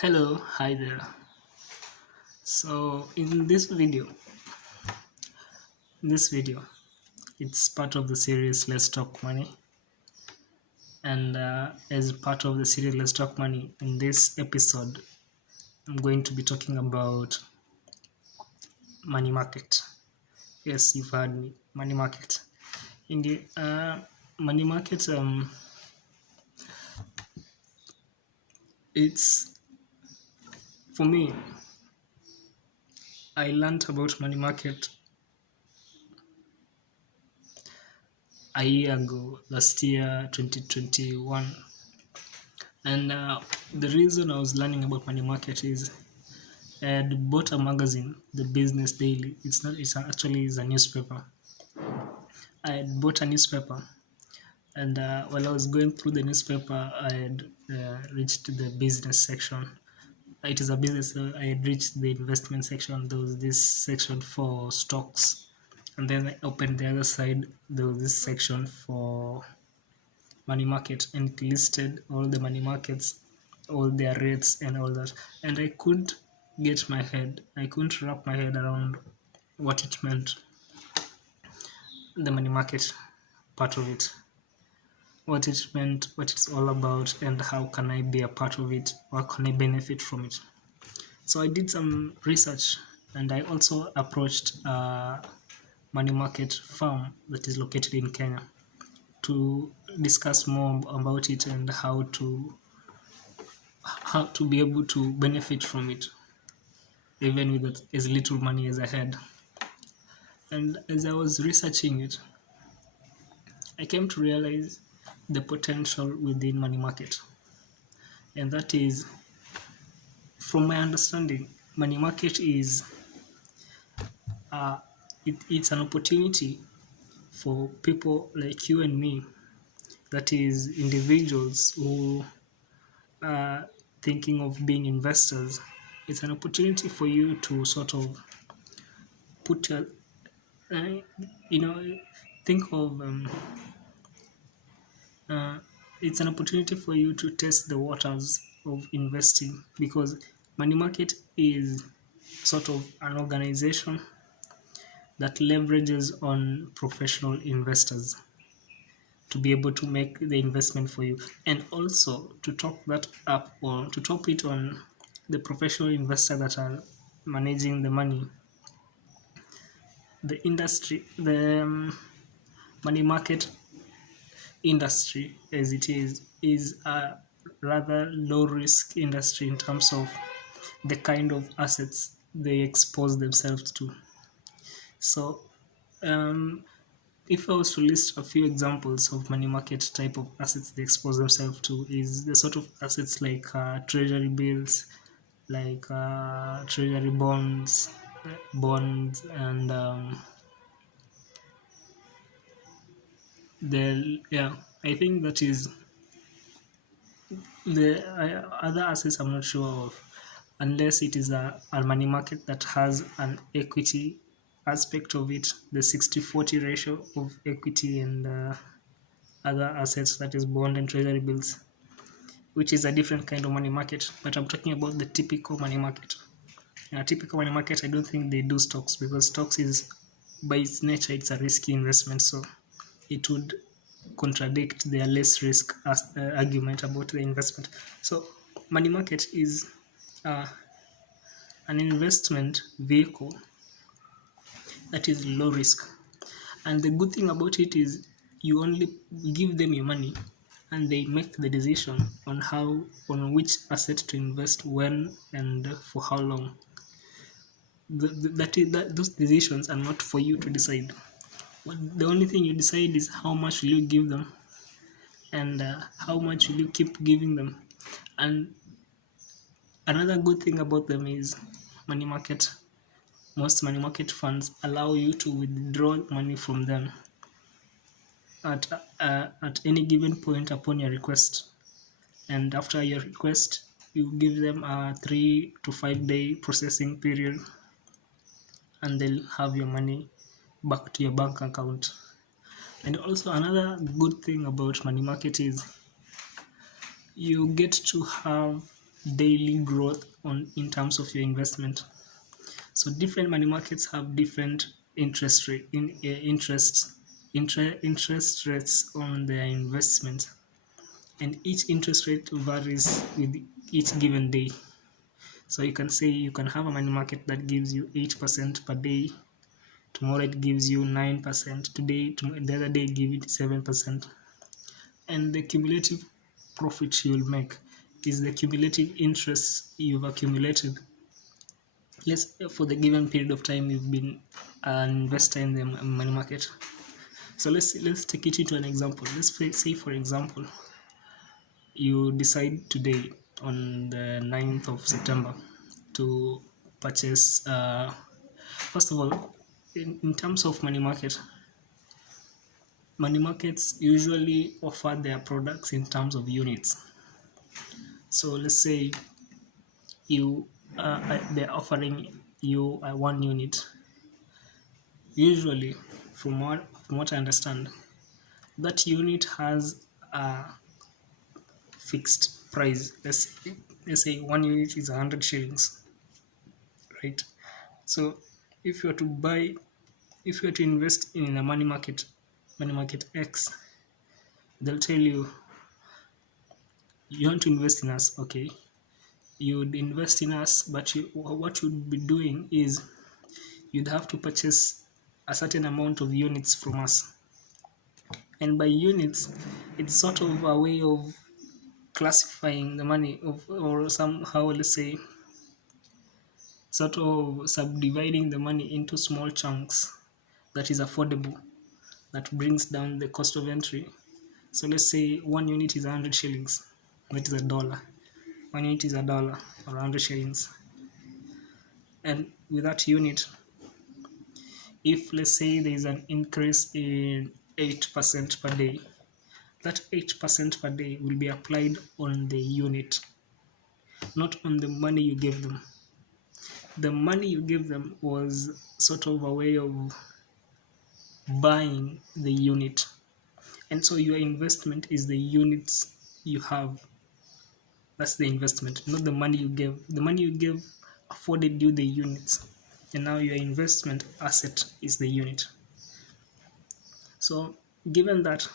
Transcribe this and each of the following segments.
Hello, hi there. So in this video, it's part of the series Let's Talk Money, and as part of the series Let's Talk Money, in this episode, I'm going to be talking about money market. Yes, you've heard me, money market. In the money market, it's for me. I learned about money market a year ago, last year, 2021. And the reason I was learning about money market is I had bought a magazine, the Business Daily. It's not. It's actually is a newspaper. I had bought a newspaper, and while I was going through the newspaper, I had reached the business section. It is a business. I had reached the investment section. There was this section for stocks, and then I opened the other side. There was this section for money market, and it listed all the money markets, all their rates and all that. And I couldn't wrap my head around what it meant, the money market part of it, what it meant, what it's all about, and how can I be a part of it, or can I benefit from it. So I did some research, and I also approached a money market firm that is located in Kenya to discuss more about it and how to be able to benefit from it, even with as little money as I had. And as I was researching it, I came to realize the potential within money market. And that is, from my understanding, money market is it's an opportunity for people like you and me, that is individuals who are thinking of being investors. It's an opportunity for you to sort of put your you know think of it's an opportunity for you to test the waters of investing, because money market is sort of an organization that leverages on professional investors to be able to make the investment for you, and also to top that up, or to top it on the professional investors that are managing the money. The money market industry, as it is a rather low risk industry in terms of the kind of assets they expose themselves to. So if I was to list a few examples of money market type of assets they expose themselves to, is the sort of assets like treasury bills, like treasury bonds, and I think that is the other assets I'm not sure of, unless it is a money market that has an equity aspect of it, the 60-40 ratio of equity and other assets, that is bond and treasury bills, which is a different kind of money market. But I'm talking about the typical money market. In a typical money market, I don't think they do stocks, because stocks is, by its nature, it's a risky investment, so it would contradict their less risk argument about the investment. So money market is an investment vehicle that is low risk, and the good thing about it is you only give them your money and they make the decision on which asset to invest, when, and for how long. Those decisions are not for you to decide. The only thing you decide is how much will you give them, and how much will you keep giving them. And another good thing about them is most money market funds allow you to withdraw money from them at any given point upon your request. And after your request, you give them a 3 to 5 day processing period, and they'll have your money back to your bank account. And also, another good thing about money market is you get to have daily growth in terms of your investment. So different money markets have different interest rate interest rates on their investment, and each interest rate varies with each given day. So you can say you can have a money market that gives you 8% per day. Tomorrow it gives you 9%. The other day give it 7%. And the cumulative profit you will make is the cumulative interest you've accumulated. For the given period of time you've been an investor in the money market. So let's take it into an example. Let's say, for example, you decide today on the 9th of September to purchase. First of all, in terms of money markets usually offer their products in terms of units. So let's say they're offering you 1 unit. Usually, from what I understand, that unit has a fixed price. Let's say 1 unit is 100 shillings, right? So if you are to invest in a money market X, they'll tell you want to invest in us. Okay, you would invest in us, but what you'd be doing is you'd have to purchase a certain amount of units from us. And by units, it's sort of a way of classifying the money or somehow, let's say, sort of subdividing the money into small chunks that is affordable, that brings down the cost of entry. So let's say 1 unit is 100 shillings, that is $1. 1 unit is $1 or 100 shillings. And with that unit, if let's say there is an increase in 8% per day, that 8% per day will be applied on the unit, not on the money you gave them. The money you gave them was sort of a way of buying the unit, and so your investment is the units you have. That's the investment, not the money you gave. The money you gave afforded you the units, and now your investment asset is the unit. So given that,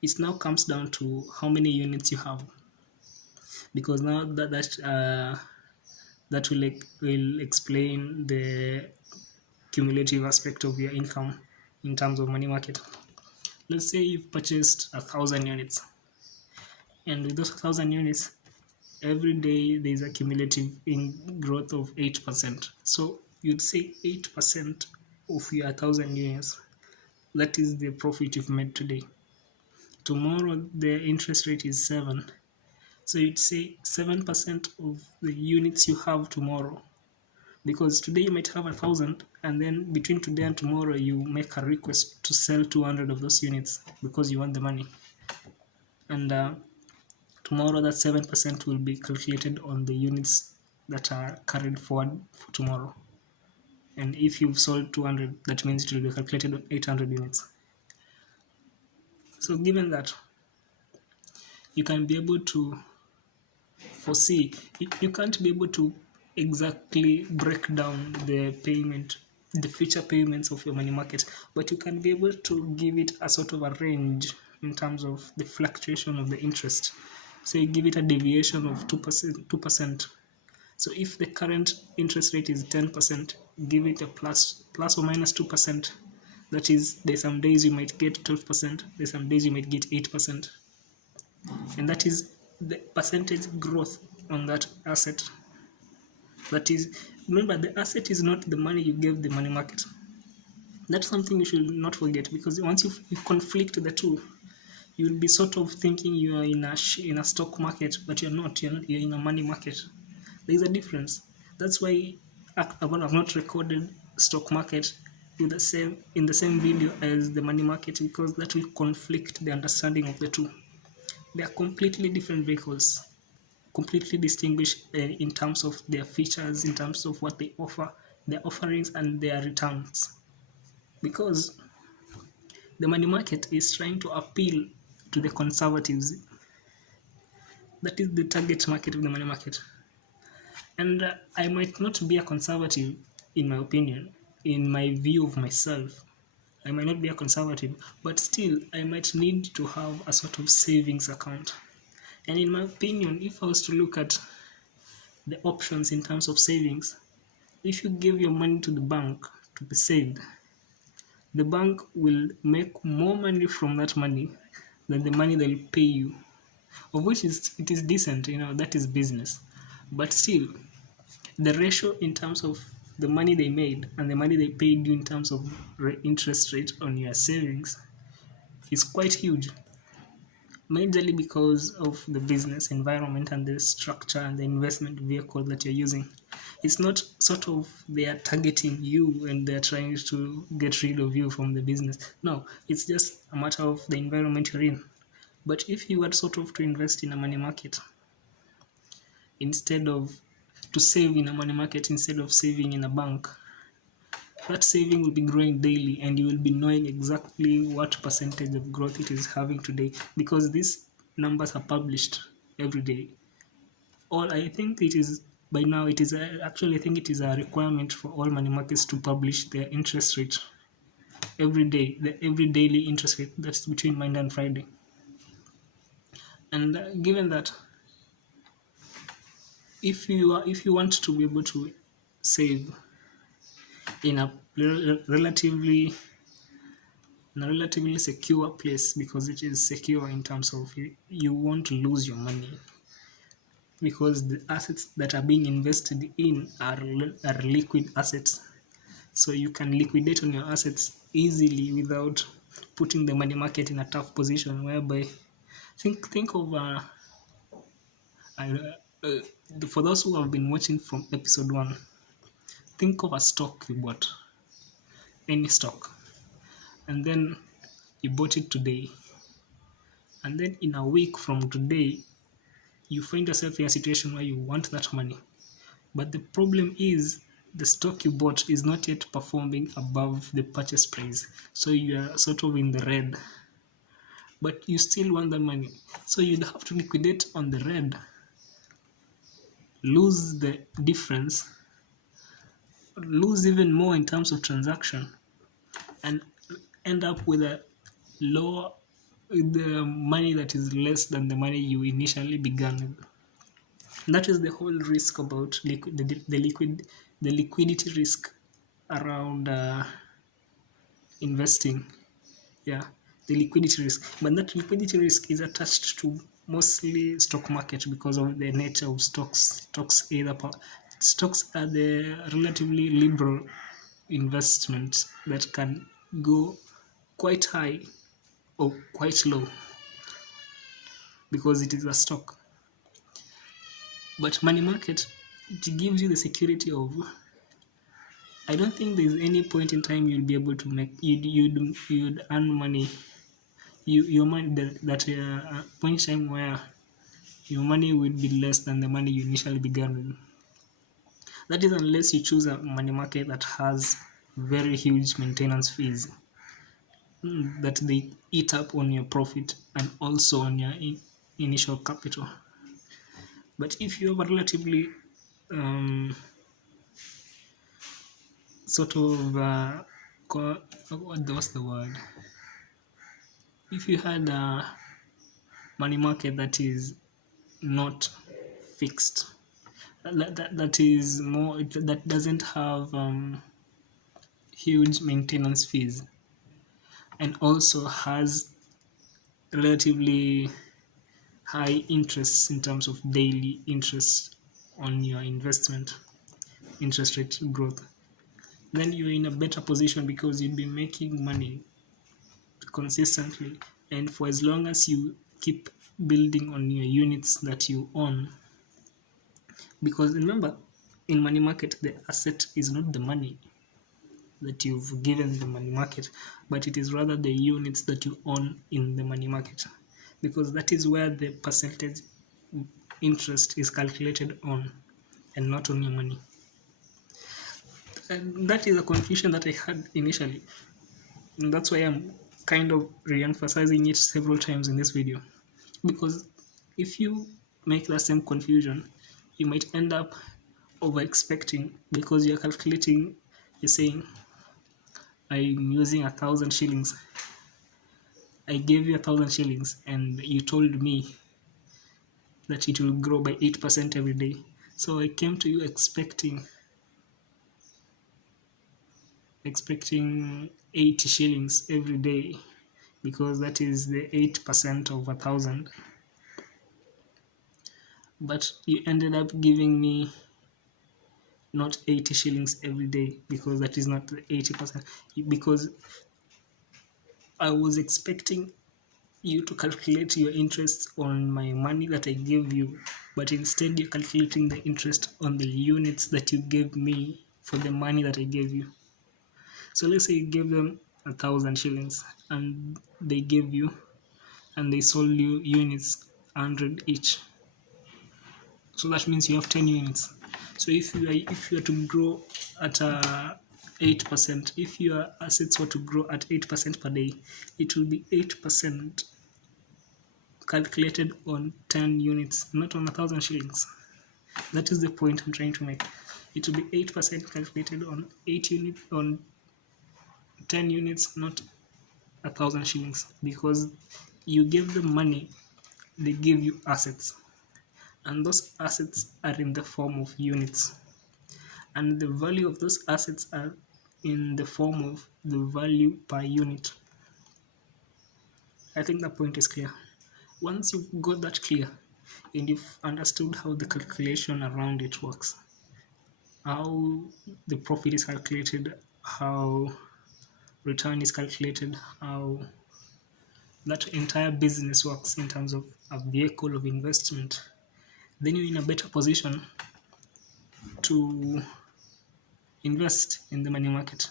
it now comes down to how many units you have, because now that will explain the cumulative aspect of your income in terms of money market. Let's say you've purchased 1,000 units, and with those 1,000 units, every day there is a cumulative in growth of 8%. So you'd say 8% of your 1,000 units, that is the profit you've made today. Tomorrow the interest rate is 7, so you'd say 7% of the units you have tomorrow, because today you might have 1,000, and then between today and tomorrow you make a request to sell 200 of those units because you want the money, and tomorrow that 7% will be calculated on the units that are carried forward for tomorrow. And if you've sold 200, that means it will be calculated on 800 units. So given that, you can be able to foresee, you can't be able to exactly break down the future payments of your money market, but you can be able to give it a sort of a range in terms of the fluctuation of the interest. So you give it a deviation of 2%. So if the current interest rate is 10%, give it a plus or minus 2%. That is, there's some days you might get 12%, there's some days you might get 8%. And that is the percentage growth on that asset. That is, remember, the asset is not the money you gave the money market. That's something you should not forget, because once you conflict the two, you'll be sort of thinking you are in a stock market, but you're not. You're in a money market. There is a difference. That's why I've not recorded stock market in the same video as the money market, because that will conflict the understanding of the two. They are completely different vehicles, completely distinguished in terms of their features, in terms of what they offer, their offerings, and their returns. Because the money market is trying to appeal to the conservatives. That is the target market of the money market. And I might not be a conservative in my opinion, in my view of myself. I might not be a conservative, but still I might need to have a sort of savings account. And in my opinion, if I was to look at the options in terms of savings, if you give your money to the bank to be saved, the bank will make more money from that money than the money they'll pay you, of which it is decent, that is business. But still, the ratio in terms of the money they made and the money they paid you in terms of interest rate on your savings is quite huge, majorly because of the business environment and the structure and the investment vehicle that you're using. It's not sort of they are targeting you and they're trying to get rid of you from the business. No, it's just a matter of the environment you're in. But if you were sort of to invest in a money market instead of to save in a money market instead of saving in a bank, that saving will be growing daily and you will be knowing exactly what percentage of growth it is having today, because these numbers are published every day. All I think it is by now, it is actually I think it is a requirement for all money markets to publish their interest rate every day, every daily interest rate, that's between Monday and Friday. And given that, if you want to be able to save in a relatively secure place, because it is secure in terms of you won't lose your money, because the assets that are being invested in are liquid assets, so you can liquidate on your assets easily without putting the money market in a tough position, whereby think of for those who have been watching from episode 1, think of a stock you bought, any stock, and then you bought it today, and then in a week from today you find yourself in a situation where you want that money, but the problem is the stock you bought is not yet performing above the purchase price, so you are sort of in the red, but you still want the money, so you'd have to liquidate on the red, lose the difference, lose even more in terms of transaction, and end up with a lower, the money that is less than the money you initially began with. That is the whole risk about the liquidity risk around investing. Yeah, the liquidity risk, but that liquidity risk is attached to mostly stock market because of the nature of stocks. Stocks are the relatively liberal investment that can go quite high or quite low because it is a stock. But money market, it gives you the security of, I don't think there's any point in time you'll be able to make, you'd earn money, your money, that point in time where your money will be less than the money you initially began with. That is unless you choose a money market that has very huge maintenance fees that they eat up on your profit and also on your initial capital. But if you have a relatively sort of what's the word? If you had a money market that is not fixed, that is more, that doesn't have huge maintenance fees, and also has relatively high interest in terms of daily interest on your investment, interest rate growth, then you're in a better position because you'll be making money consistently, and for as long as you keep building on your units that you own. Because remember, in money market, the asset is not the money that you've given the money market, but it is rather the units that you own in the money market, because that is where the percentage interest is calculated on and not on your money. And that is a confusion that I had initially, and that's why I'm kind of re-emphasizing it several times in this video. Because if you make that same confusion, you might end up over expecting, because you're calculating, you're saying, I'm using 1,000 shillings. I gave you 1,000 shillings and you told me that it will grow by 8% every day. So I came to you expecting 80 shillings every day, because that is the 8% of 1,000. But you ended up giving me not 80 shillings every day, because that is not the 80%. Because I was expecting you to calculate your interest on my money that I gave you, but instead you're calculating the interest on the units that you gave me for the money that I gave you. So let's say you gave them 1,000 shillings and they sold you units 100 each. So that means you have 10 units. So if you are to grow at 8%, if your assets were to grow at 8% per day, it will be 8% calculated on 10 units, not on 1,000 shillings. That is the point I'm trying to make. It will be 8% calculated on 10 units, not 1,000 shillings, because you give them money, they give you assets, and those assets are in the form of units, and the value of those assets are in the form of the value per unit. I think the point is clear. Once you've got that clear and you've understood how the calculation around it works, how the profit is calculated, how return is calculated, how that entire business works in terms of a vehicle of investment, then you're in a better position to invest in the money market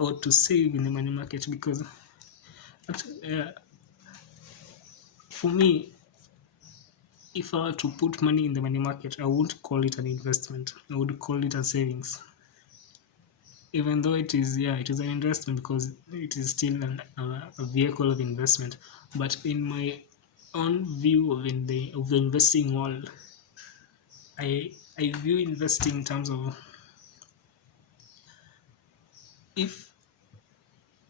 or to save in the money market. Because for me, if I were to put money in the money market, I wouldn't call it an investment. I would call it a savings. Even though it is an investment, because it is still a vehicle of investment. But in my own view of the investing world, I view investing in terms of, if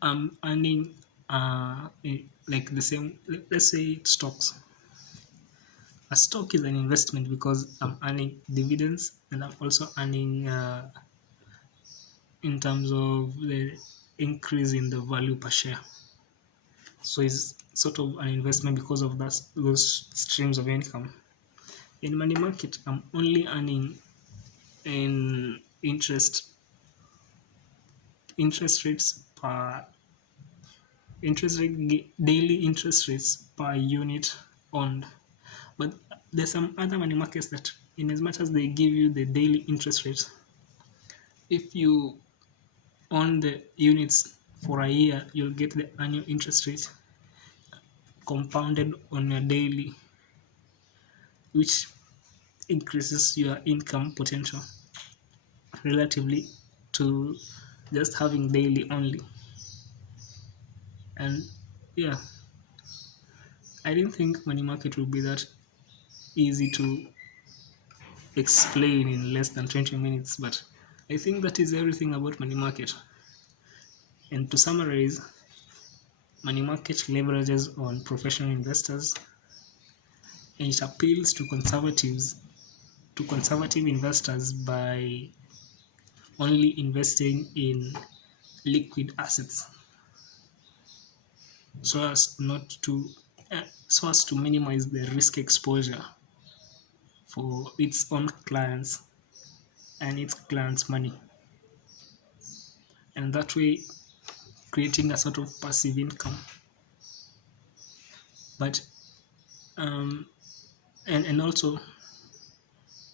I'm earning like the same, let's say stocks. A stock is an investment because I'm earning dividends, and I'm also earning in terms of the increase in the value per share. So it's sort of an investment because of those streams of income. In money market, I'm only earning in interest rates per daily interest rates per unit owned. But there's some other money markets that, in as much as they give you the daily interest rates, if you own the units for a year, you'll get the annual interest rate compounded on your daily, which increases your income potential relatively to just having daily only. And yeah, I didn't think money market would be that easy to explain in less than 20 minutes, but I think that is everything about money market. And to summarize, money market leverages on professional investors, and it appeals to conservative investors by only investing in liquid assets, so as to minimize the risk exposure for its own clients and its clients' money, and that way creating a sort of passive income. But and also,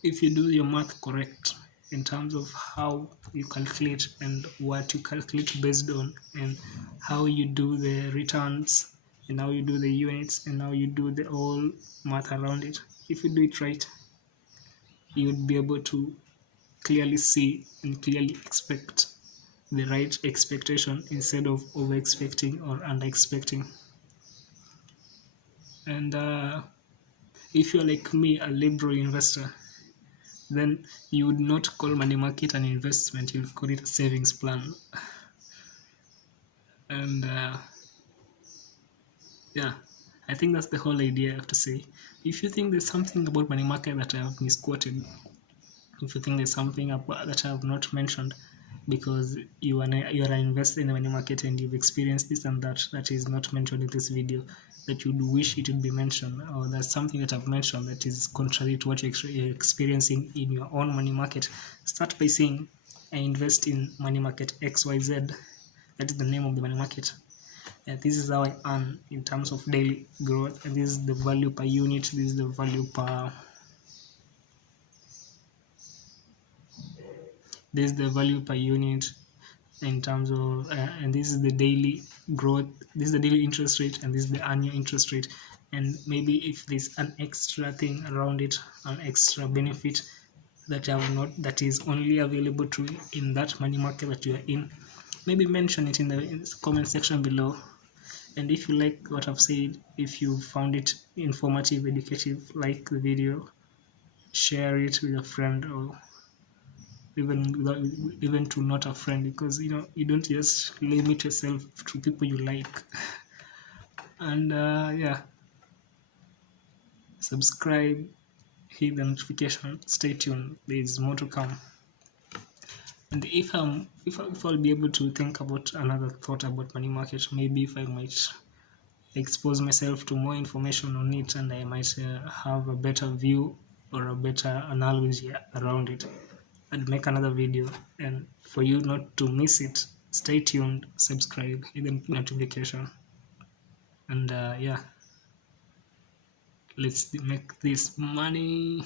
if you do your math correct in terms of how you calculate and what you calculate based on, and how you do the returns, and how you do the units, and how you do the whole math around it, if you do it right, you would be able to clearly see and clearly expect the right expectation instead of over expecting or under expecting. And if you're like me, a liberal investor, then you would not call money market an investment, you'll call it a savings plan. And yeah, I think that's the whole idea I have to say. If you think there's something about money market that I have misquoted, if you think there's something about that I have not mentioned, because you are an investor in the money market and you've experienced this and that is not mentioned in this video, that you'd wish it would be mentioned, or there's something that I've mentioned that is contrary to what you're experiencing in your own money market, start by saying, I invest in money market XYZ. That is the name of the money market. This is how I earn in terms of daily growth, and this is the value per unit, this is the value per unit in terms of and this is the daily growth, this is the daily interest rate, and this is the annual interest rate. And maybe if there's an extra thing around it, an extra benefit that I have not, that is only available to you in that money market that you are in, maybe mention it in the comment section below. And if you like what I've said, if you found it informative, educative, like the video, share it with a friend, or even to not a friend, because you don't just limit yourself to people you like. And yeah, subscribe, hit the notification, stay tuned, there's more to come. And if I'll be able to think about another thought about money market, maybe if I might expose myself to more information on it, and I might have a better view or a better analogy around it, I'd make another video. And for you not to miss it, stay tuned, subscribe, hit the notification. And yeah, let's make this money.